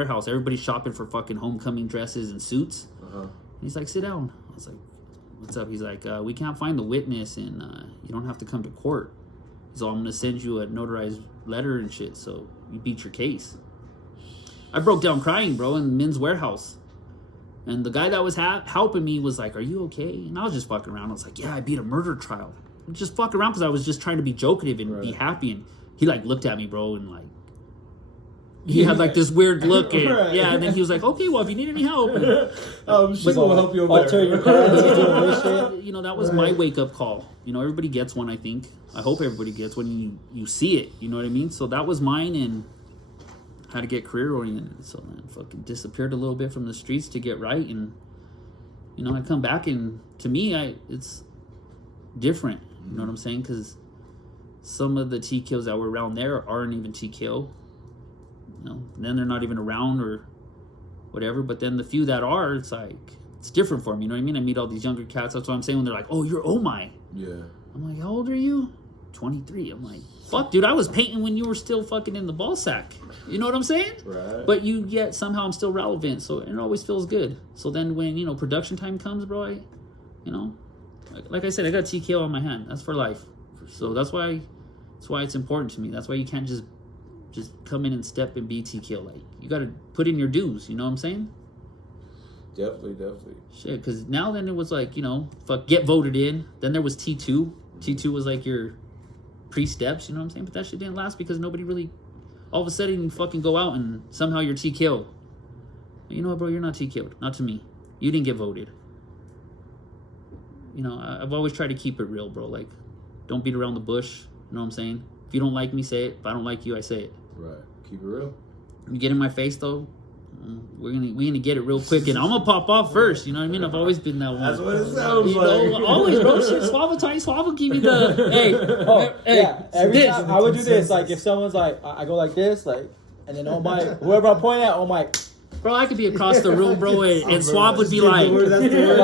warehouse. Everybody's shopping for fucking homecoming dresses and suits. And he's like, sit down. I was like, what's up? He's like, we can't find the witness, and you don't have to come to court. So I'm gonna send you a notarized letter and shit, so you beat your case. I broke down crying, bro, in Men's Warehouse. And the guy that was helping me was like, are you okay? And I was just fucking around. I was like, yeah, I beat a murder trial. I'm just fucking around because I was just trying to be jokative and be happy. And he like looked at me, bro, and like, he had like this weird look. And, and then he was like, okay, well, if you need any help. She's going to help you over there. You know, that was my wake-up call. You know, everybody gets one, I think. I hope everybody gets when you see it. You know what I mean? So that was mine, and how to get career-oriented. So then fucking disappeared a little bit from the streets to get right. And, you know, I come back, and to me, it's different. You know what I'm saying? Because some of the TKOs that were around there aren't even TKO. You know, and then they're not even around or whatever. But then the few that are, it's like, it's different for me. You know what I mean? I meet all these younger cats. That's what I'm saying when they're like, oh, you're my. Yeah. I'm like, how old are you? 23. I'm like, fuck, dude, I was painting when you were still fucking in the ball sack. You know what I'm saying? Right. But yet somehow I'm still relevant. So it always feels good. So then when, you know, production time comes, bro, you know, like I said, I got TKO on my hand. That's for life. So that's why it's important to me. That's why you can't just come in and step and be TKO. Like, you got to put in your dues. You know what I'm saying? Definitely. Shit, because now then it was like, you know, get voted in. Then there was T2. T2 was like your pre-steps, you know what I'm saying? But that shit didn't last because nobody really, all of a sudden you fucking go out and somehow you're TKO. You know what, bro? You're not TKO'd. Not to me. You didn't get voted. You know, I've always tried to keep it real, bro. Like, don't beat around the bush. You know what I'm saying? If you don't like me, say it. If I don't like you, I say it. Right. Keep it real. You get in my face, though, we're gonna get it real quick, and I'm gonna pop off first. You know what I mean? I've always been that one. That's what it sounds like. Always, bro. Shit, Suave will give you the hey. Every time I would do this, like if someone's like, I go like this, like, and then whoever I point at, bro, I could be across the room, bro, and Suave would be like,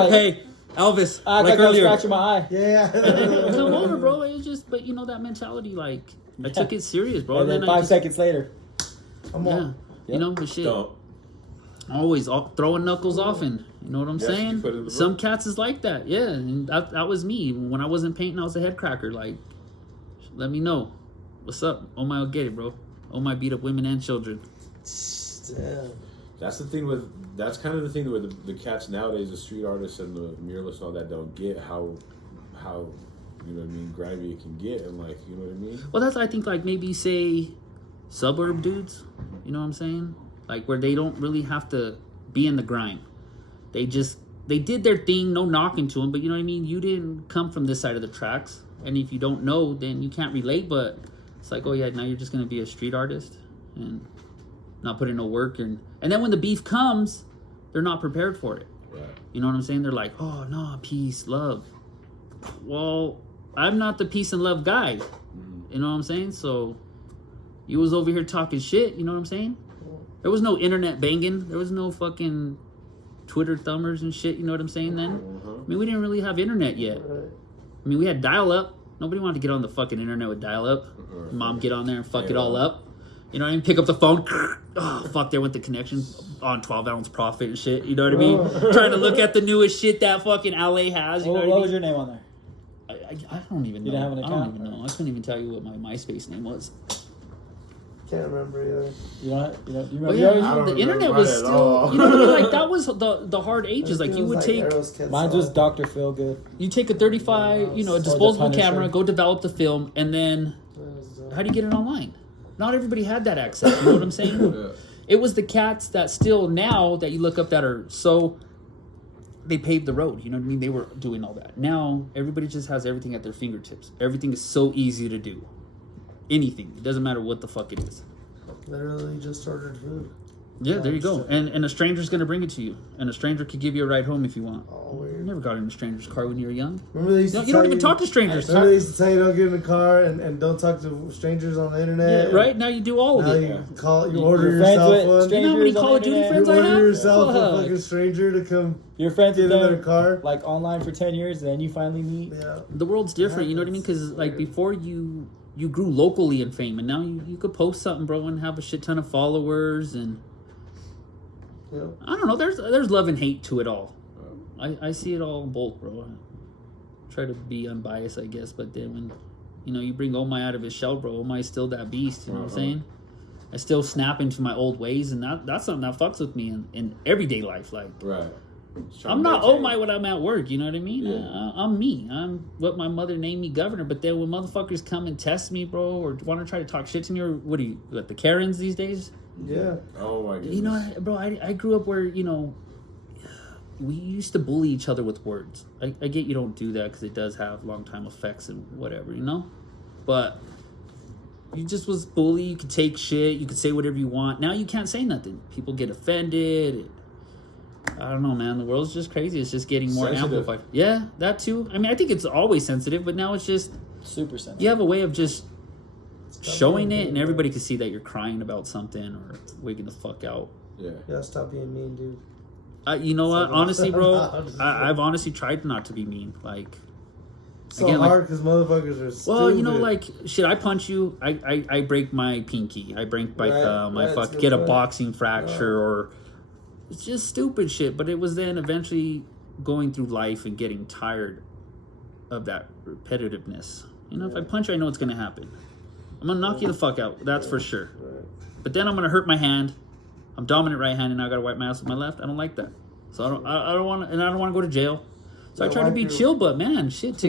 hey, Elvis, like earlier, scratching my eye. Yeah. And then come over, bro. It's just, but you know that mentality, like I took it serious, bro. And then 5 seconds later, I'm on. You know, but shit. Always throwing knuckles off, and you know what I'm saying? Some cats is like that, yeah. And that was me. When I wasn't painting, I was a head cracker. Like, let me know. What's up? Oh my, I'll get it, bro. Oh my, beat up women and children. Damn. That's kind of the thing with the cats nowadays, the street artists and the muralists and all that don't get how you know what I mean, grimy it can get, and like, you know what I mean? Well, that's, I think, like maybe say suburb dudes, you know what I'm saying? Like where they don't really have to be in the grind. They did their thing, no knocking to them, but you know what I mean? You didn't come from this side of the tracks. And if you don't know, then you can't relate, but it's like, oh yeah, now you're just going to be a street artist and not put in no work. And then when the beef comes, they're not prepared for it. Right. You know what I'm saying? They're like, oh no, peace, love. Well, I'm not the peace and love guy. You know what I'm saying? So you was over here talking shit, you know what I'm saying? There was no internet banging. There was no fucking Twitter thumbers and shit, you know what I'm saying then? I mean, we didn't really have internet yet. I mean, we had dial-up. Nobody wanted to get on the fucking internet with dial-up. Mom get on there and fuck it all up. You know what I mean? Pick up the phone. Oh, fuck, there went the connection on 12-ounce profit and shit. You know what I mean? Trying to look at the newest shit that fucking LA has. You know what was your name on there? I don't even know. You didn't have an account? I don't even know. I couldn't even tell you what my MySpace name was. Can't remember either. You remember? Well, yeah, the internet was still, you know what I mean? Like, that was the hard ages. Like, you would take, mine was Dr. Feelgood. You take a 35, you know, a disposable camera, go develop the film, and then how do you get it online? Not everybody had that access. You know what I'm saying? Yeah. It was the cats that still now that you look up that are so, they paved the road. You know what I mean? They were doing all that. Now everybody just has everything at their fingertips. Everything is so easy to do. Anything. It doesn't matter what the fuck it is. Literally just ordered food. Yeah, there you go. And a stranger's going to bring it to you. And a stranger could give you a ride home if you want. Oh, weird. You never got in a stranger's car when you were young. Remember they used to you don't even talk to strangers. Remember they used to tell you don't get in the car and don't talk to strangers on the internet. Yeah, right? Now you do all of it. You order yourself one. You know how many Call of Duty friends I have? You order yourself a fucking stranger to come your friends get in their car. Like online for 10 years and then you finally meet. Yeah. The world's different, you know what I mean? Because like before you grew locally in fame, and now you could post something, bro, and have a shit ton of followers, and Yeah. I don't know. There's love and hate to it all. I see it all in both, bro. I try to be unbiased, I guess, but then when, you know, you bring Omai out of his shell, bro, Omai's still that beast, you know what I'm saying? I still snap into my old ways, and that's something that fucks with me in everyday life. Like, right. I'm not Omai when I'm at work, you know what I mean? Yeah. I'm me. I'm what my mother named me, governor. But then when motherfuckers come and test me, bro, or want to try to talk shit to me, or what are you, like the Karens these days? Yeah. Oh my goodness. You know, bro, I grew up where, you know, we used to bully each other with words. I get you don't do that because it does have long-time effects and whatever, you know? But you just was bully. You could take shit. You could say whatever you want. Now you can't say nothing. People get offended. I don't know, man. The world's just crazy. It's just getting more amplified. Yeah, that too. I mean, I think it's always sensitive, but now it's just... super sensitive. You have a way of just showing it, and everybody can see that you're crying about something or wigging the fuck out. Yeah, stop being mean, dude. You know what? Honestly, bro, I've honestly tried not to be mean. Like, so again, hard because motherfuckers are stupid. Well, you know, like, shit, I punch you, I break my pinky, I break my thumb, I get a boxing fracture, or it's just stupid shit. But it was then eventually going through life and getting tired of that repetitiveness. You know, if I punch you, I know it's gonna happen. I'm gonna knock you the fuck out. That's for sure. But then I'm gonna hurt my hand. I'm dominant right hand, and I gotta wipe my ass with my left. I don't like that. So I don't want to, and I don't want to go to jail. So I try to be chill, but man, shit.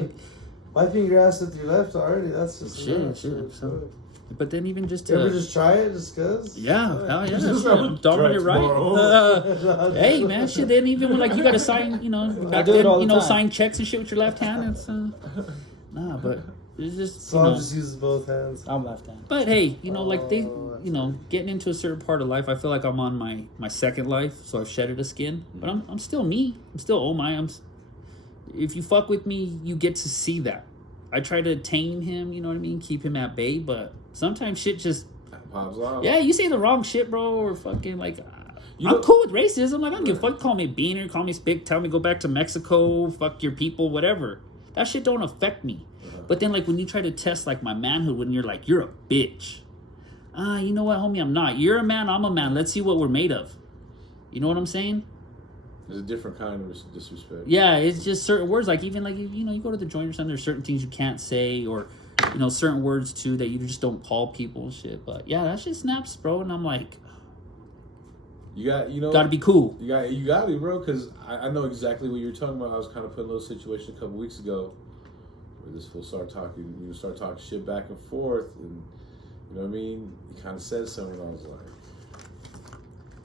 Wiping your ass with your left already. That's just shit. So, but then even just to ever just try it, just cause. Yeah, hell yeah. I'm dominant right. Hey man, shit. Then even when like you gotta sign, you know, back then, you know, sign checks and shit with your left hand. It's nah, but. It's just, Suave just uses both hands. I'm left-handed. But hey, you know, like they, you know, getting into a certain part of life, I feel like I'm on my second life, so I've shedded a skin. But I'm still me. I'm still Omai. If you fuck with me, you get to see that. I try to tame him, you know what I mean, keep him at bay. But sometimes shit just pops off. Yeah, you say the wrong shit, bro, or fucking like. I'm cool with racism. Like I don't give a fuck. Call me beaner, call me spick, tell me go back to Mexico, fuck your people, whatever. That shit don't affect me. But then, like, when you try to test, like, my manhood, when you're like, you're a bitch. You know what, homie, I'm not. You're a man, I'm a man. Let's see what we're made of. You know what I'm saying? There's a different kind of disrespect. Yeah, it's just certain words. Like, even, like, you know, you go to the joint or something, there's certain things you can't say. Or, you know, certain words, too, that you just don't call people and shit. But, yeah, that shit snaps, bro. And I'm like... Gotta be cool. You got to, bro, because I know exactly what you're talking about. I was kind of put in a little situation a couple weeks ago. This fool start talking shit back and forth, and you know what I mean. He kind of said something. I was like,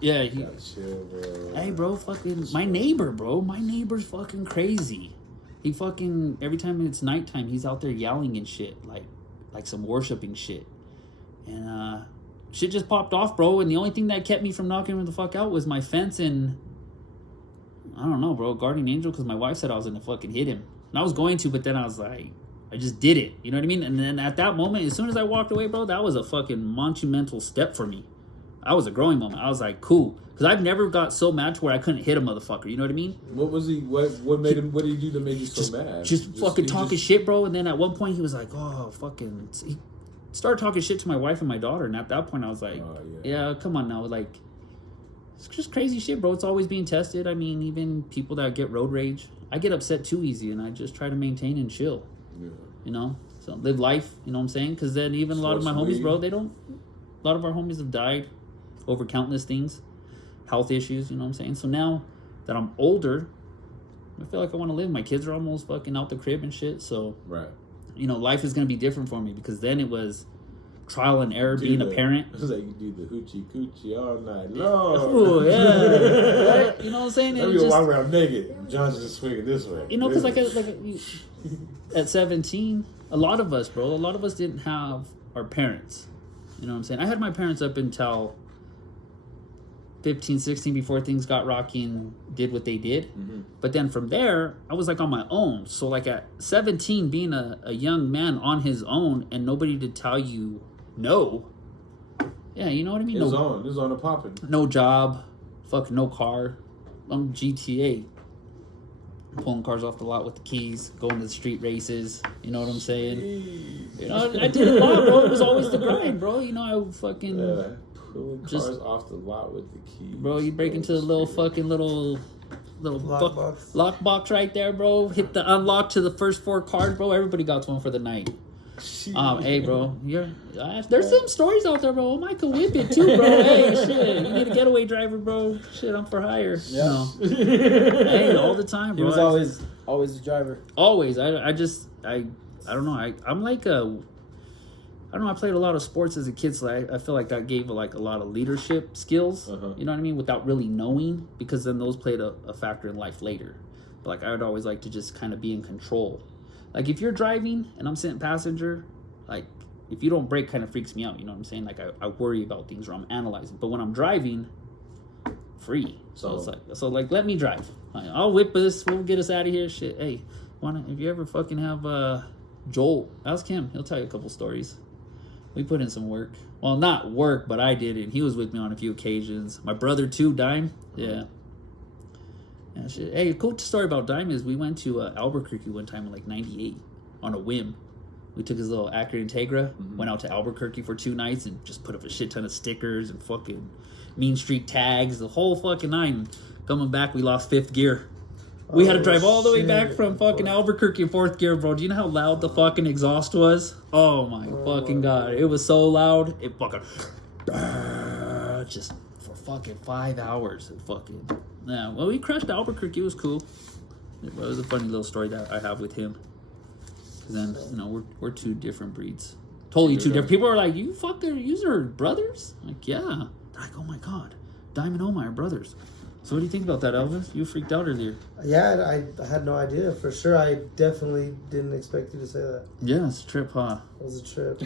"Yeah, you gotta chill, bro." Hey, bro, fucking my neighbor, bro. My neighbor's fucking crazy. He fucking every time it's nighttime, he's out there yelling and shit, like some worshiping shit, and shit just popped off, bro. And the only thing that kept me from knocking him the fuck out was my fence and I don't know, bro, guardian angel, because my wife said I was gonna fucking hit him. And I was going to, but then I was like, I just did it. You know what I mean? And then at that moment, as soon as I walked away, bro, that was a fucking monumental step for me. That was a growing moment. I was like, cool. Because I've never got so mad to where I couldn't hit a motherfucker. You know what I mean? What was he? What made him? What did he do to make you so mad? Just fucking talking shit, bro. And then at one point, he was like, oh, fucking... He started talking shit to my wife and my daughter. And at that point, I was like, yeah, come on now. Like, it's just crazy shit, bro. It's always being tested. I mean, even people that get road rage... I get upset too easy, and I just try to maintain and chill. Yeah. You know? So live life, you know what I'm saying? Because then even a lot of my homies, bro, a lot of our homies have died over countless things. Health issues, you know what I'm saying? So now that I'm older, I feel like I want to live. My kids are almost fucking out the crib and shit. So, you know, life is going to be different for me because then it was trial and error being a parent. It was like you do the hoochie coochie all night long. Oh, yeah. Right? You know what I'm saying? Let me go walk around naked. John's just swinging this way. You know, because like at 17, a lot of us didn't have our parents. You know what I'm saying? I had my parents up until 15, 16 before things got rocky and did what they did. Mm-hmm. But then from there, I was like on my own. So like at 17, being a young man on his own and nobody to tell you no. Yeah, you know what I mean? It was on a popping. No job. Fucking no car. I'm GTA. Pulling cars off the lot with the keys, going to the street races. You know what I'm saying? You know, I did a lot, bro. It was always the grind, bro. You know, I fucking... Pulling cars Just- off the lot with the keys. Bro, you break into the little fucking little lock box right there, bro. Hit the unlock to the first 4 cars, bro. Everybody got one for the night. Hey, bro, there's some stories out there, bro. I could whip it too, bro. Hey, shit, you need a getaway driver, bro. Shit, I'm for hire. Yeah. Hey, all the time, bro. He was always the driver. Always. I don't know. I'm like I don't know. I played a lot of sports as a kid, so I feel like that gave like a lot of leadership skills. Uh-huh. You know what I mean? Without really knowing, because then those played a factor in life later. But like I would always like to just kind of be in control. Like if you're driving and I'm sitting passenger, like if you don't brake, kind of freaks me out. You know what I'm saying? Like I worry about things or I'm analyzing. But when I'm driving, free. So it's like let me drive. I'll whip this. We'll get us out of here. Shit. Hey, if you ever fucking have Joel, ask him. He'll tell you a couple stories. We put in some work. Well, not work, but I did it. He was with me on a few occasions. My brother too, Dime. Yeah. Yeah, shit. Hey, a cool story about Dime is we went to Albuquerque one time in like 98 on a whim. We took his little Acura Integra, went out to Albuquerque for 2 nights and just put up a shit ton of stickers and fucking Mean Street tags, the whole fucking 9. Coming back, we lost 5th gear. We had to drive all the way back from fucking Albuquerque in 4th gear, bro. Do you know how loud the fucking exhaust was? Oh my fucking god. It was so loud. It fucking just for fucking 5 hours. It fucking yeah. Well, we crashed Albuquerque. It was cool. It was a funny little story that I have with him. Cause then we're 2 different breeds. Totally 2 different. People are like, you are brothers? I'm like, yeah. They're like, oh my god, Dime and Omar are brothers. So what do you think about that, Elvis? You freaked out earlier. Yeah, I had no idea. For sure, I definitely didn't expect you to say that. Yeah, it's a trip, huh? It was a trip.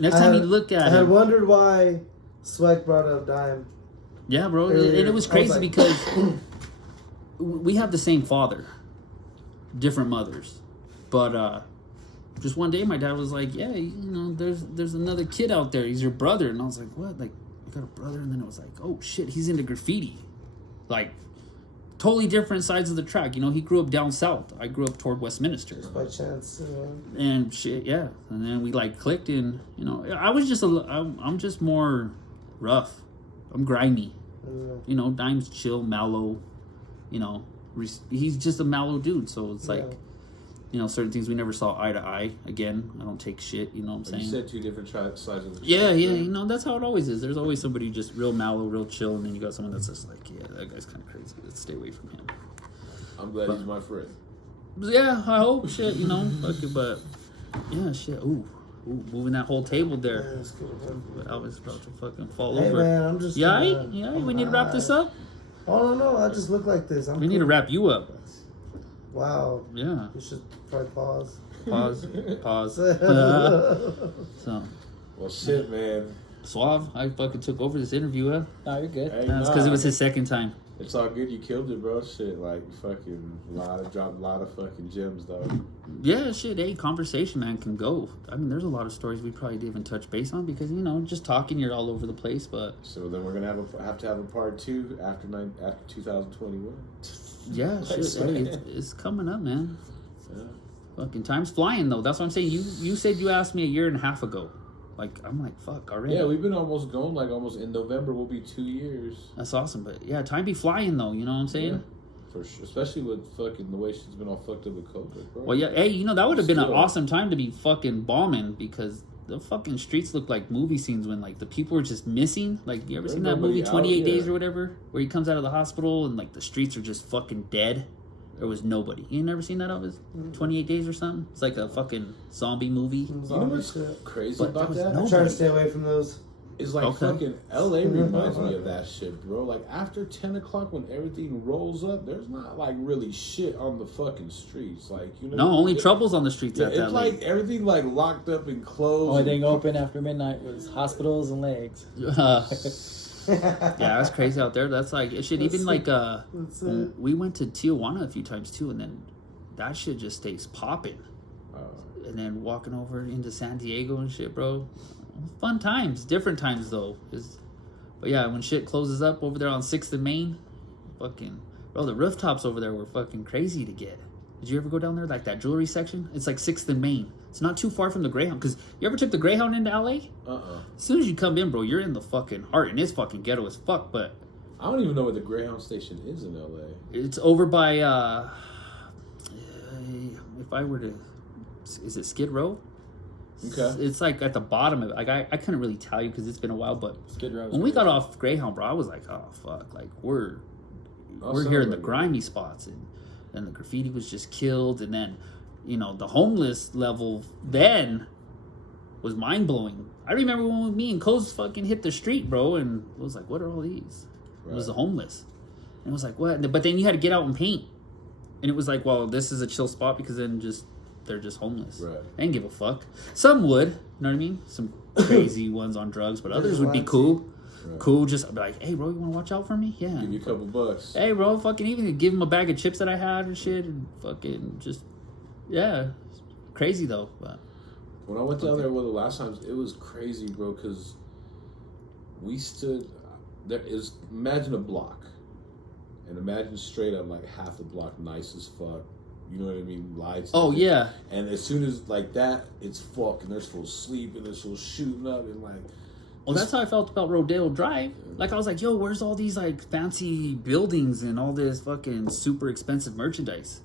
Next time you look at I had wondered why Swag brought up Dime. Yeah, bro. And it was crazy because we have the same father. Different mothers. But just one day my dad was like, yeah, there's another kid out there. He's your brother. And I was like, what? Like, I got a brother? And then it was like, oh shit, he's into graffiti. Like, totally different sides of the track. He grew up down south. I grew up toward Westminster. Just by chance. And shit, yeah. And then we like clicked and, I was just, I'm just more rough. I'm grimy. Dime's chill, mellow. He's just a mellow dude. So it's like, certain things we never saw eye to eye. Again, I don't take shit, you know what I'm saying? You said 2 different sides of the Yeah, that's how it always is. There's always somebody just real mellow, real chill, and then you got someone that's just like, yeah, that guy's kind of crazy. Let's stay away from him. I'm glad he's my friend. Yeah, I hope, shit, but, yeah, shit, ooh, moving that whole table there. Elvis about to fucking fall over. Man, I'm just... Yeah, we need to wrap this up? Oh, no, I just look like this. We need to wrap you up. Wow. Yeah. You should probably pause. Pause. So. Well, shit, man. Suave, I fucking took over this interview, huh? No, you're good. Hey, That's because it was his second time. It's all good. You killed it, bro. Shit, like, fucking, dropped a lot of fucking gems, though. Yeah, shit, hey, conversation, man, can go. I mean, there's a lot of stories we probably didn't even touch base on because, just talking, you're all over the place, but... So then we're going to have to have a part 2 after 2021. Yeah, shit, hey, it's coming up, man. Yeah. Fucking time's flying, though. That's what I'm saying. You said you asked me a year and a half ago. Like, I'm like, fuck, already. Yeah, we've been almost going, like, almost in November will be 2 years. That's awesome, but yeah, time be flying, though, you know what I'm saying? Yeah, for sure. Especially with fucking the way she's been all fucked up with COVID, bro. Well, yeah, hey, that would have been an awesome time to be fucking bombing because the fucking streets look like movie scenes when, like, the people were just missing. Like, you ever seen that movie, 28 Days or whatever? Where he comes out of the hospital and, like, the streets are just fucking dead. There was nobody. You ain't never seen that, Elvis? 28 Days or something? It's like a fucking zombie movie. You know what's crazy about that? I'm trying to stay away from those. It's like fucking LA reminds me of that shit, bro. Like after 10 o'clock when everything rolls up, there's not like really shit on the fucking streets. Like, No, only troubles on the streets at that it's like everything like locked up and closed. Only thing open after midnight was hospitals and legs. Yeah, that's crazy out there. That's like, it should even like, we went to Tijuana a few times too, and then that shit just stays popping. And then walking over into San Diego and shit, bro. Fun times, different times though. But yeah, when shit closes up over there on 6th and Main, fucking, bro, the rooftops over there were fucking crazy to get. Did you ever go down there, like that jewelry section? It's like 6th and Main. It's not too far from the Greyhound. Because you ever took the Greyhound into LA? As soon as you come in, bro, you're in the fucking heart. And it's fucking ghetto as fuck, but... I don't even know where the Greyhound station is in LA. It's over by, if I were to... Is it Skid Row? Okay. It's like at the bottom of it. Like, I couldn't really tell you because it's been a while, but... Skid Row. When we got off Greyhound, bro, I was like, oh, fuck. Like, we're here in the grimy spots. And the graffiti was just killed. And then, you know, the homeless level then was mind-blowing. I remember when me and Coase fucking hit the street, bro, and it was like, what are all these? Right. It was the homeless. And it was like, what? But then you had to get out and paint. And it was like, well, this is a chill spot because then they're just homeless. Right. They didn't give a fuck. Some would, you know what I mean? Some crazy ones on drugs, but others would be cool. Right. Cool, just be like, hey, bro, you want to watch out for me? Yeah. Give you a couple bucks. Hey, bro, fucking even give him a bag of chips that I had and shit, and fucking just, yeah. Crazy, though. But when I went down there one of the last times, it was crazy, bro, because we stood, imagine a block, and imagine straight up, like, half the block nice as fuck. You know what I mean? Lights. Oh, yeah. And as soon as, like, that, it's fuck, and there's full sleep, and there's full shooting up, and, like... Well, that's how I felt about Rodeo Drive. Like, I was like, yo, where's all these, like, fancy buildings and all this fucking super expensive merchandise?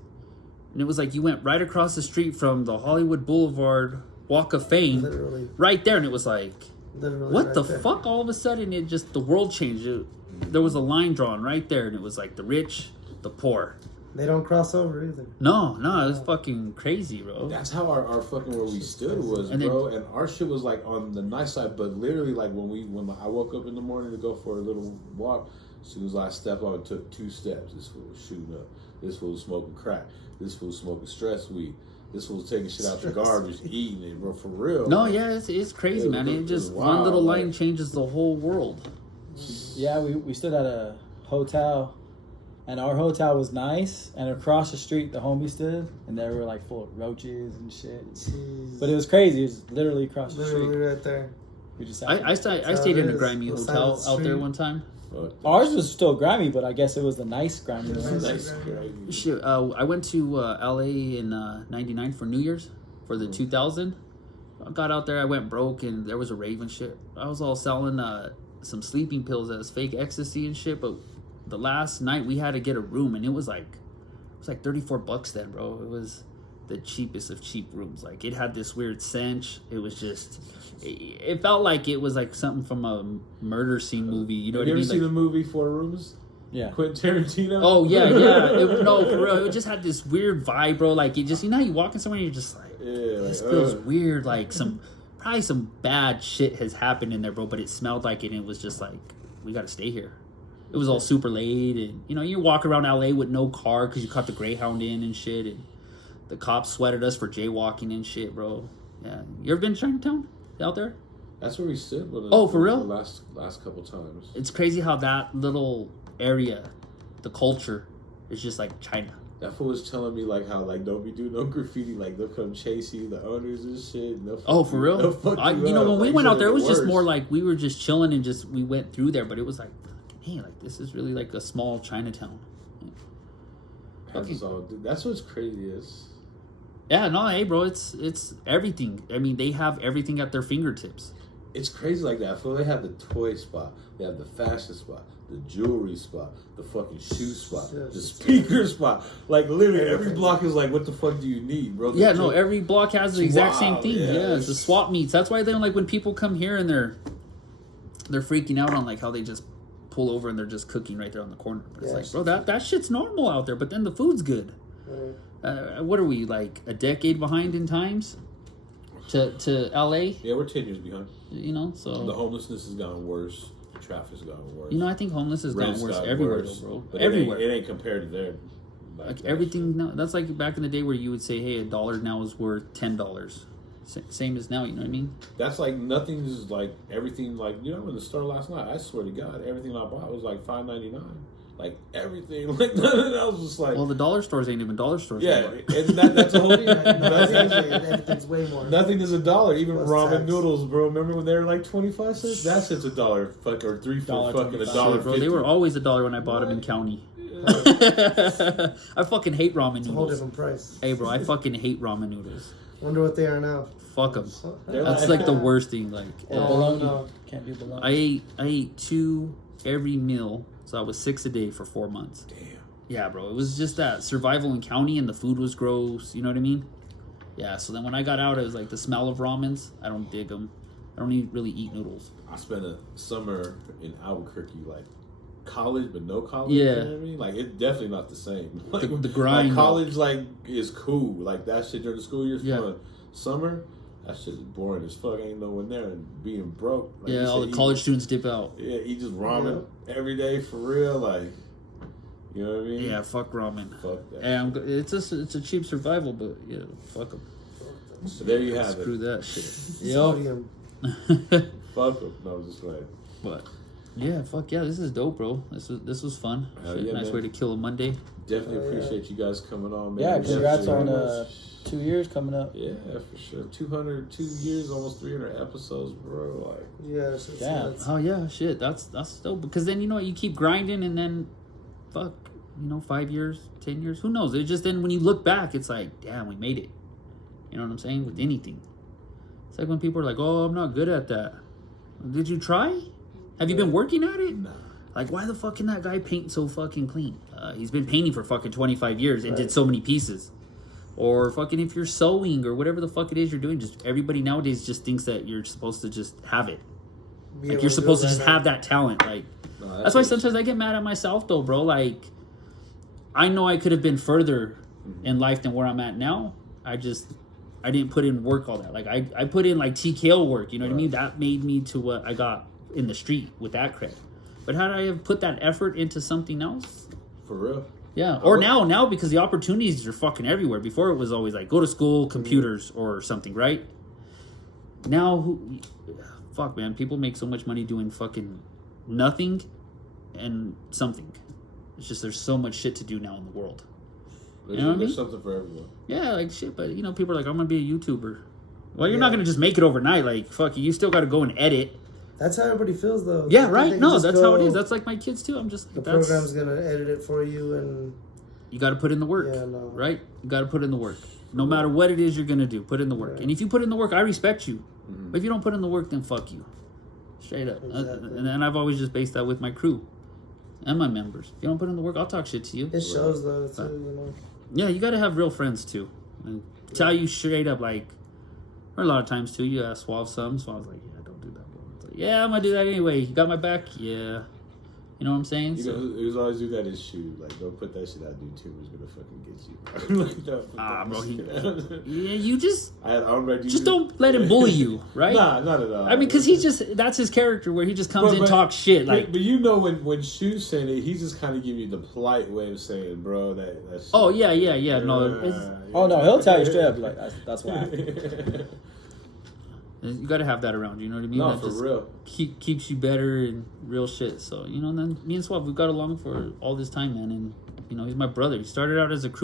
And it was like you went right across the street from the Hollywood Boulevard Walk of Fame. Literally. Right there, and it was like, what right the there. fuck? All of a sudden, the world changed. There was a line drawn right there, and it was like the rich, the poor. They don't cross over either. No, it was fucking crazy, bro. That's how our fucking where we stood was, bro. And our shit was like on the nice side, but literally like when I woke up in the morning to go for a little walk, as soon as I stepped on and took 2 steps, this fool was shooting up. This fool was smoking crack. This fool was smoking stress weed. This fool was taking shit out the garbage, eating it, bro, for real. No, yeah, it's crazy, man. It just wild, one little line changes the whole world. Yeah, we stood at a hotel. And our hotel was nice, and across the street the homies stood, and they were like full of roaches and shit. Jeez. But it was crazy. It was literally across the street. Literally right there. We just I stayed in a grimy hotel out there one time. Ours was still grimy, but I guess it was the nice grimy. Shit, I went to LA in '99 for New Year's for the 2000. I got out there, I went broke, and there was a rave and shit. I was all selling some sleeping pills as fake ecstasy and shit, but the last night we had to get a room, and it was like $34 then, bro. It was the cheapest of cheap rooms. Like, it had this weird stench. It was just, it felt like it was like something from a murder scene movie. You know what I mean? You ever seen the movie 4 Rooms? Yeah. Quentin Tarantino? Oh, yeah. No, for real. It just had this weird vibe, bro. Like, it just, you know how you walk in somewhere and you're just like, this feels weird. Like, probably some bad shit has happened in there, bro, but it smelled like it, and it was just like, we got to stay here. It was all super late, and, you know, you walk around LA with no car because you caught the Greyhound in and shit, and the cops sweated us for jaywalking and shit, bro. Yeah. You ever been to Chinatown out there? That's where we stood. For real? The last couple times. It's crazy how that little area, the culture, is just like China. That fool was telling me like how like don't be doing no graffiti, like they'll come chase you, the owners and shit. And for real? You know, when we went out there, it was just more like we were just chilling and we went through there, but it was like, hey, like this is really like a small Chinatown. That's what's crazy is. Yeah, no, hey, bro, it's everything. I mean, they have everything at their fingertips. It's crazy like that. I feel they have the toy spot, they have the fashion spot, the jewelry spot, the fucking shoe spot, the speaker spot. Like literally, every block is like, what the fuck do you need, bro? Every block has the exact same thing. Yeah, it's the swap meets. That's why they don't like when people come here and they're freaking out on like how they just pull over and they're just cooking right there on the corner. But it's like, bro, that shit's normal out there. But then the food's good. What are we, like a decade behind in times to LA? Yeah, we're 10 years behind. You know, so the homelessness has gotten worse. The traffic's gotten worse. You know, I think homeless has gotten worse everywhere, though, bro. But everywhere. It ain't compared to there. Like everything now, that's like back in the day where you would say, hey, $1 now is worth $10. Same as now, you know what I mean? That's like nothing is like everything, like, you know, in the store last night, I swear to God, everything I bought was like $5.99. Like everything, like nothing else was like. Well, the dollar stores ain't even dollar stores. Yeah, and that's the whole thing. Everything's way more. Nothing is $1. Even ramen noodles, bro. Remember when they were like 25 cents? That shit's $1, fuck, or $3 for fucking $1. Bro, they were always $1 when I bought them in county. I fucking hate ramen It's a whole noodles. different price. Hey, bro, I fucking hate ramen noodles. Wonder what they are now. Fuck them. They're That's like the worst thing. Like, Bologna. no. Can't do bologna. I ate 2 every meal, so I was 6 a day for 4 months. Damn. Yeah, bro, it was just that survival in county, and the food was gross. You know what I mean? Yeah. So then when I got out, it was like the smell of ramens. I don't dig them. I don't really eat noodles. I spent a summer in Albuquerque, like college, but no college. Yeah. You know what I mean? Like, it's definitely not the same. Like, The grind. Like, college, like, is cool. Like, that shit during the school year is Yeah. fun. Summer, that shit is boring as fuck. Ain't no one there, and being broke. Like, Yeah, you all said, the college students dip out. Yeah, eat just ramen every day for real. Like, you know what I mean? Yeah, fuck ramen. Fuck that. And it's a cheap survival, but yeah, fuck them. So there you have Screw it. that shit. Yep. Sodium. Fuck them. No, just like. But yeah, fuck yeah, this is dope, bro. This was fun. Hell Shit, yeah, nice man. way to kill a Monday. Definitely Oh, yeah. appreciate you guys coming on, man. Yeah, We congrats definitely- on 2 years coming up. Yeah, for sure. 2 years, almost 300 episodes, bro. Like, Yeah, it's Damn. nuts. Oh yeah, shit. That's dope. Because then you know you keep grinding, and then, fuck, 5 years, 10 years, who knows? It just then when you look back, it's like, damn, we made it. You know what I'm saying? With anything, it's like when people are like, oh, I'm not good at that. Did you try? Have you been working at it? nah. Like, why the fuck can that guy paint so fucking clean? He's been painting for fucking 25 years and Right. did so many pieces. Or fucking if you're sewing or whatever the fuck it is you're doing, just everybody nowadays just thinks that you're supposed to just have it. Be Like able you're do supposed it to just right now. have that talent. Like Nah, that's why sometimes I get mad at myself though, bro. Like I know I could have been further in life than where I'm at now. I didn't put in work all that. Like I put in like TKO work, you know what I mean? That made me to what I got in the street with that cred. But had I have put that effort into something else? For real. Yeah. Or now because the opportunities are fucking everywhere. Before it was always like go to school, computers or something, right? Now fuck man, people make so much money doing fucking nothing and something. It's just there's so much shit to do now in the world. There's, You know what I there's mean? something for everyone. Yeah, like shit, but people are like, I'm gonna be a YouTuber. Well, you're not gonna just make it overnight. Like, fuck, you still gotta go and edit. That's how everybody feels, though. Yeah, They right. can No, just that's how it go, is. That's like my kids too. I'm just the that's, program's gonna edit it for you, and you got to put in the work, Yeah, no. right? You got to put in the work. No matter what it is you're gonna do, put in the work. Right. And if you put in the work, I respect you. But if you don't put in the work, then fuck you, straight up. Exactly. And I've always just based that with my crew and my members. If you don't put in the work, I'll talk shit to you. it shows though too. Yeah, you got to have real friends too, and tell you straight up. Like, or a lot of times too, you ask Suave some. So I was like, yeah, don't do that, bro. It's like, yeah, I'm gonna do that anyway. You got my back, yeah. You know what I'm saying? You So- know, who's always do that is shoot. Like, don't put that shit out. YouTuber's gonna fucking get you. Like, don't put that bro, shit out. yeah, you just already don't let him bully you, right? Nah, not at all. I mean, because that's his character where he just comes and talks shit. Like, but you know when Shu's saying it, he just kind of give you the polite way of saying, bro, that's. oh yeah. No, Oh no, he'll tell you straight up like that's why. you got to have that around you. You know what I mean? No, that for just real. keeps you better and real shit. So and then me and Suave, we've got along for all this time, man. And he's my brother. He started out as a crew.